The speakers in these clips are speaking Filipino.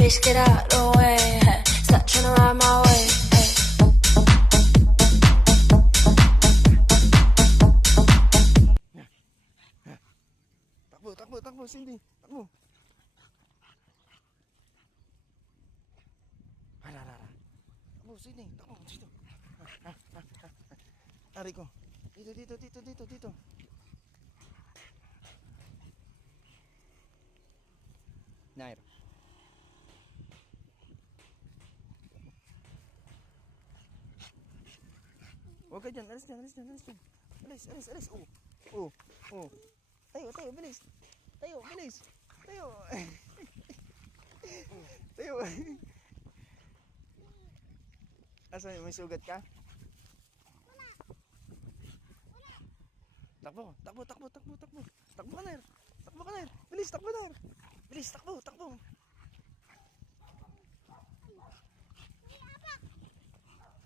Bitch, get out the way. Hey. Stop trying to ride my way. Hey. Takbo, takbo, takbo, Cindy. Takbo. Harara. Takbo, Cindy. Takbo, dito. Ari ko. Dito. Nair. Huwag ka dyan. Alis dyan. Alis. Oh. Tayo, bilis. Tayo. Tayo. Asan, may sugat ka? Takbo. Takbo ka, Nair. Bilis, takbo, Nair. Bilis, takbo.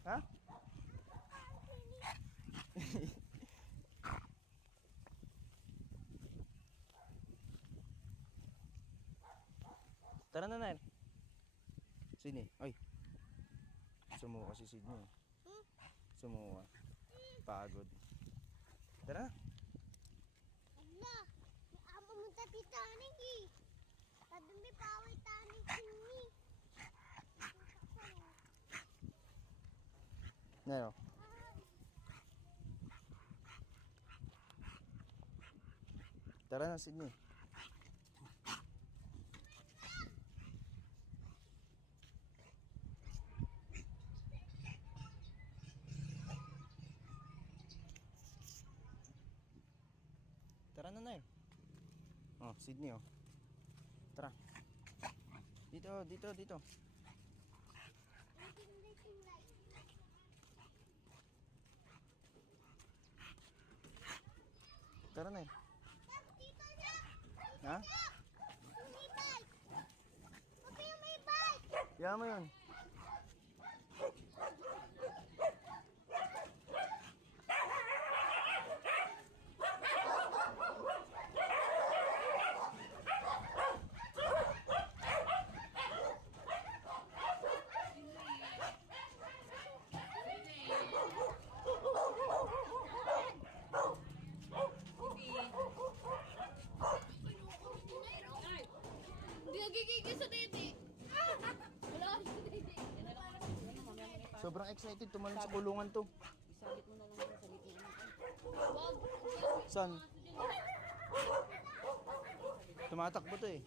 Ha? Tara na, Nair. Sydney, oy. Sumuha si Sydney. Sumuha. Pagod. Tara. Allah, may amo mo ta Titanic eh. Tadong may paway Titanic ini. Nair. Tara na, Sydney. Tara na, Nair. Oh, Sydney, oh. Tara. Dito. Tara, Nair. Ha? May bike. Papi, may bike. Yaman mo yun. Nagigigil sa dede. Wala ka sa dede. Sobrang excited tumalon sa kulungan to. Isalit mo na lang sa gitna. Wag. San? Tumatakbo to eh.